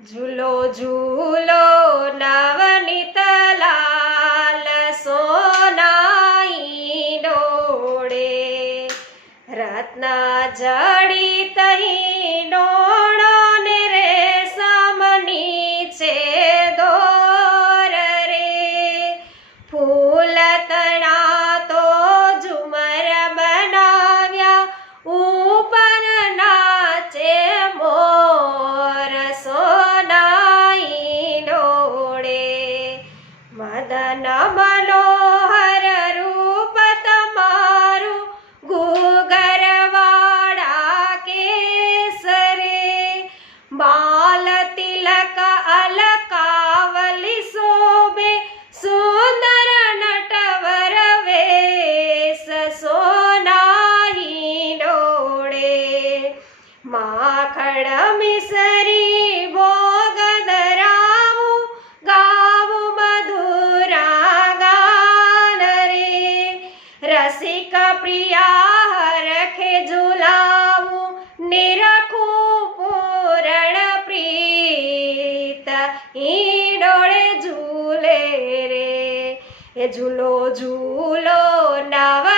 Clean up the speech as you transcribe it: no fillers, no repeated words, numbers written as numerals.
ઝૂલો ઝૂલો નવનીત લાલ સોનાઈ ડોળે રત્ન જડિત ડોળો ને રેશમની છે દોર રે ફૂલ તણા તો ઝુમર બનાવ્યા ઉપર નાચે મોર સોનાઈ ડોળે મદન મનોહર રૂપ તમારું ગુગરવાડા કેસરે બાલ તિલક અલકાવલી શોભે સુંદર નટવર વેશ સોનાઈ ડોળે માખણ મિસરી ભોગ ધરાવું ગાવું મધુરા ગાન રે રસિક પ્રિયા હરખે ઝુલાવું નિરખું પૂરણ પ્રીત ઈ ડોળે ઝૂલે રે એ ઝૂલો ઝૂલો નવ